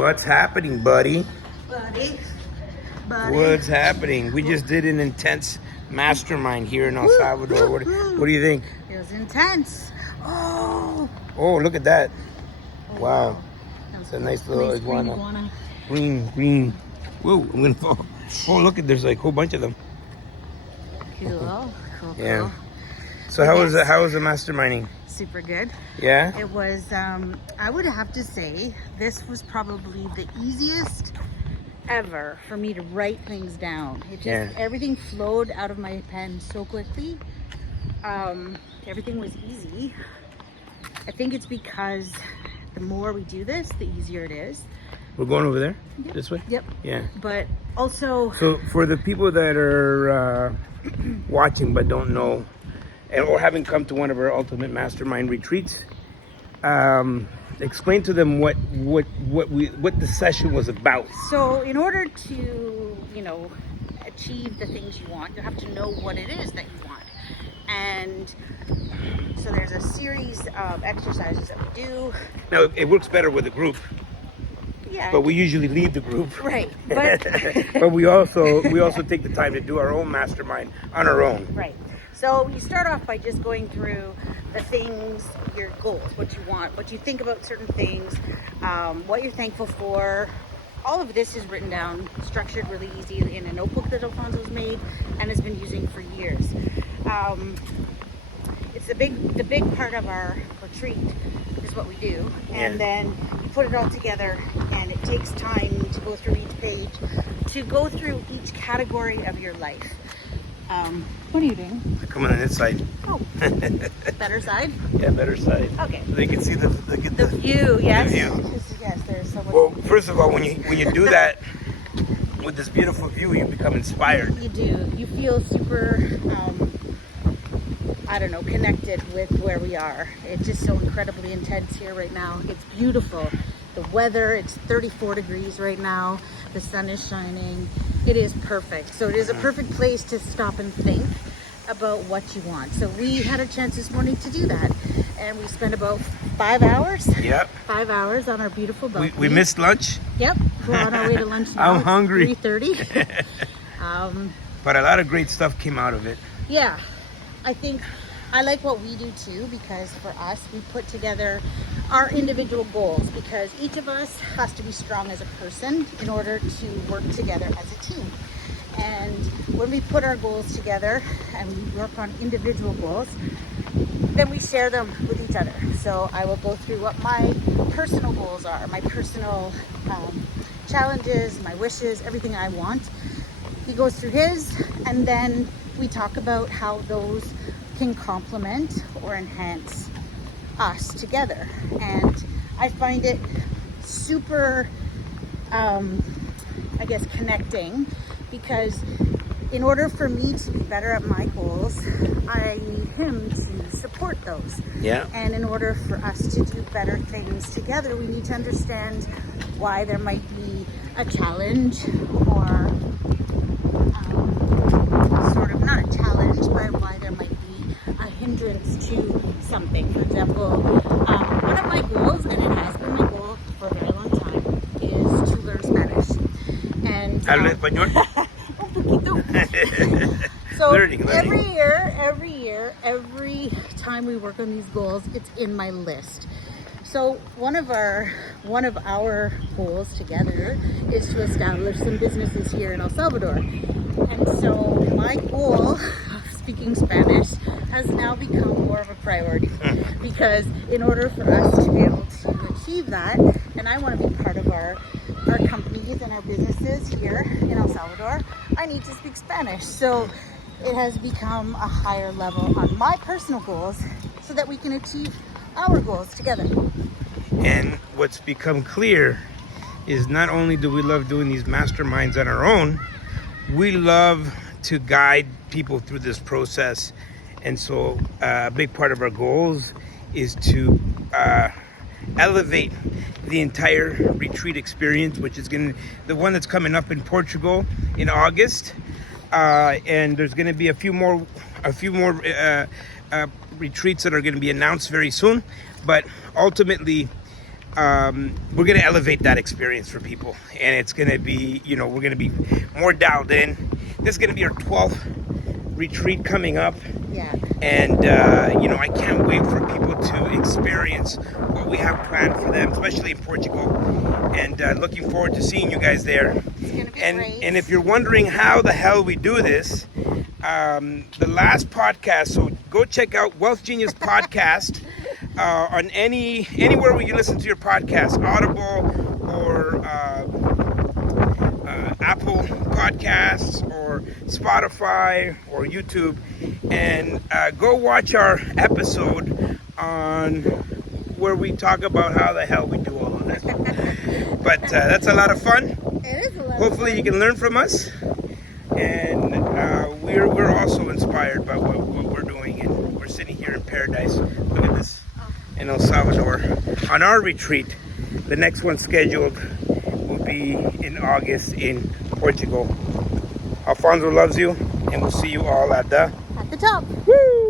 What's happening, buddy? Buddy. What's happening? We just did an intense mastermind here in El Salvador. What do you think? It was intense. Oh, look at that. Wow. that It's a nice little iguana. iguana. Green. Whoa, I'm gonna fall. Oh, look at there's like a whole bunch of them. Cool. Yeah. So how was the masterminding? Super good. Yeah. It was. I would have to say this was probably the easiest ever for me to write things down. It just everything flowed out of my pen so quickly. Everything was easy. I think it's because the more we do this, the easier it is. We're going over there? Yep. This way? Yep. Yeah. But also... So for the people that are watching but don't know, or haven't come to one of our Ultimate Mastermind retreats, explain to them what the session was about. So in order to, achieve the things you want, you have to know what it is that you want. And so there's a series of exercises that we do. Now, it works better with a group. Yeah. But we usually leave the group. Right. But, but we also take the time to do our own mastermind on our own. Right. So you start off by just going through the things, your goals, what you want, what you think about certain things, what you're thankful for. All of this is written down, structured really easy in a notebook that Alfonso's made and has been using for years. It's the big part of our retreat is what we do, and then you put it all together, and it takes time to go through each page, to go through each category of your life. What are you doing? Come on this side. Oh, better side? Yeah, better side. Okay. So they can see the view. Yes. The view. Yes, there's someone. Well, first of all, when you do that with this beautiful view, you become inspired. You do. You feel super, connected with where we are. It's just so incredibly intense here right now. It's beautiful. The weather, it's 34 degrees right now. The sun is shining. It is perfect. So it is a perfect place to stop and think about what you want. So we had a chance this morning to do that. And we spent about 5 hours. Yep. 5 hours on our beautiful balcony. We missed lunch. Yep. We're on our way to lunch now. I'm hungry. 3:30. But a lot of great stuff came out of it. Yeah. I think I like what we do too, because for us, we put together our individual goals, because each of us has to be strong as a person in order to work together as a team. And when we put our goals together and we work on individual goals, then we share them with each other. So I will go through what my personal goals are, my personal challenges, my wishes, everything I want. He goes through his, and then we talk about how those can complement or enhance us together. And I find it super, connecting, because in order for me to be better at my goals, I need him to support those. Yeah. And in order for us to do better things together, we need to understand why there might be a challenge, or sort of not a challenge, but why there might be a hindrance to something. For example, one of my goals, and it has been my goal for a very long time, is to learn Spanish. And ¿Habla español? un poquito. So Learning. every time we work on these goals, it's in my list. So one of our goals together is to establish some businesses here in El Salvador. And so my goal of speaking Spanish has now become more of a priority, because in order for us to be able to achieve that, and I want to be part of our companies and our businesses here in El Salvador, I need to speak Spanish. So it has become a higher level on my personal goals, so that we can achieve our goals together. And what's become clear is not only do we love doing these masterminds on our own, we love to guide people through this process. And so a big part of our goals is to elevate the entire retreat experience, which is the one that's coming up in Portugal in August. And there's going to be a few more retreats that are going to be announced very soon. But ultimately, we're going to elevate that experience for people, and it's going to be, you know, we're going to be more dialed in. This is going to be our 12th retreat coming up. Yeah. And you know, I can't wait for people to experience what we have planned for them, especially in Portugal. And looking forward to seeing you guys there. It's gonna be And great. and if you're wondering how the hell we do this, the last podcast. So go check out Wealth Genius podcast on anywhere where you listen to your podcast, Audible or Apple Podcasts or Spotify or YouTube, and go watch our episode on where we talk about how the hell we do all of this. But that's a lot of fun. It is a lot. Hopefully you can learn from us, and we're also inspired by what we're doing, and we're sitting here in paradise. Look at this, in El Salvador on our retreat. The next one scheduled will be in August in Portugal. Alfonso loves you, and we'll see you all at the At the top. Woo!